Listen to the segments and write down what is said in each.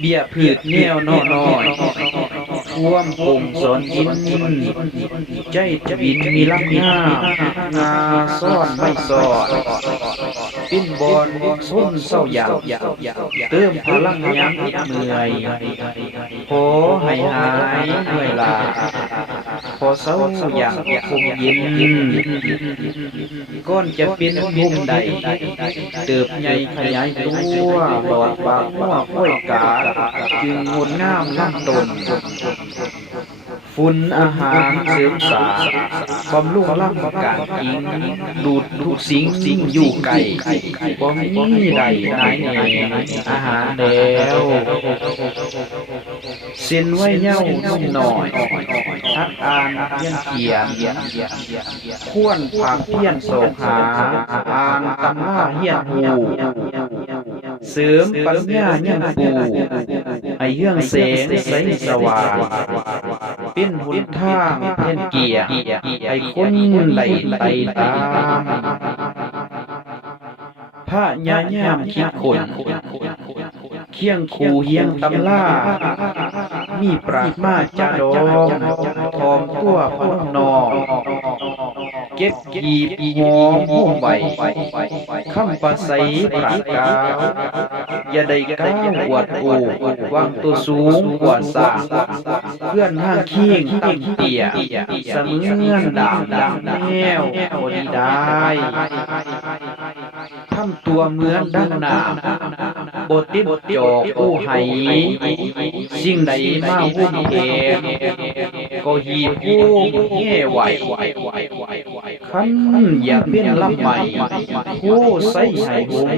เบี้ยพืชแนวน้อยท่วมปงสอนอินใจจะบินมีลำงางาซ่อนไม่ซ่อนปิ้นบอนส้นเศร้าอยากเติมพลังย้ำอิดเมื่อยขอให้หายเหนื่อยลาขอเศร้าอย่างคงเย็นก้อนจะเป็นภูมิใดเติบใหญ่ขยายตัวหลอดปากหัวก้อยกาจึงงดงามลำตนฝุ่นอาหารเสริมสารบำรุงร่างกายอิงดูดทุกสิ่งอยู่ไกลบ่มีใดนายแน่อาหารแล้วเส้นไว้เย้านุ่มหน่อยทักอ่านเพียนเขียนควรภาคเพียนโศกหาอ่านตำราเฮียนหูเสริมปัญญายังปูให้เรื่องแสงใสสว่างเป็นหนทางเป็นเกียรติให้คนไหลตามพระญาญามคิดคนเคียงคู่เฮียงตำล่ามีปราชมาจาดอมทอมตัวพระนอเก็บกีบหอมห่มใบคำประใสปราดกาวอย่าได้ก้าวอวดโอ้วางตัวสูงกว่าสาเพื่อนห้างเคียงตั้งเตี่ยเสมือนด่างแนวบดีได้ทำตัวเหมือนดังนาบทติดจอกผู้ให้สิ่งใดมาวุ่นเองก็หีบผู้แง่ไหวขันอย่าเป็นลำใหม่ผู้ใส่ให้หง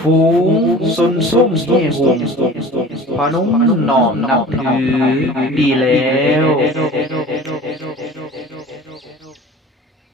ฝูงสนส้มแง่หงพนมน้อมนับถือดีแล้ว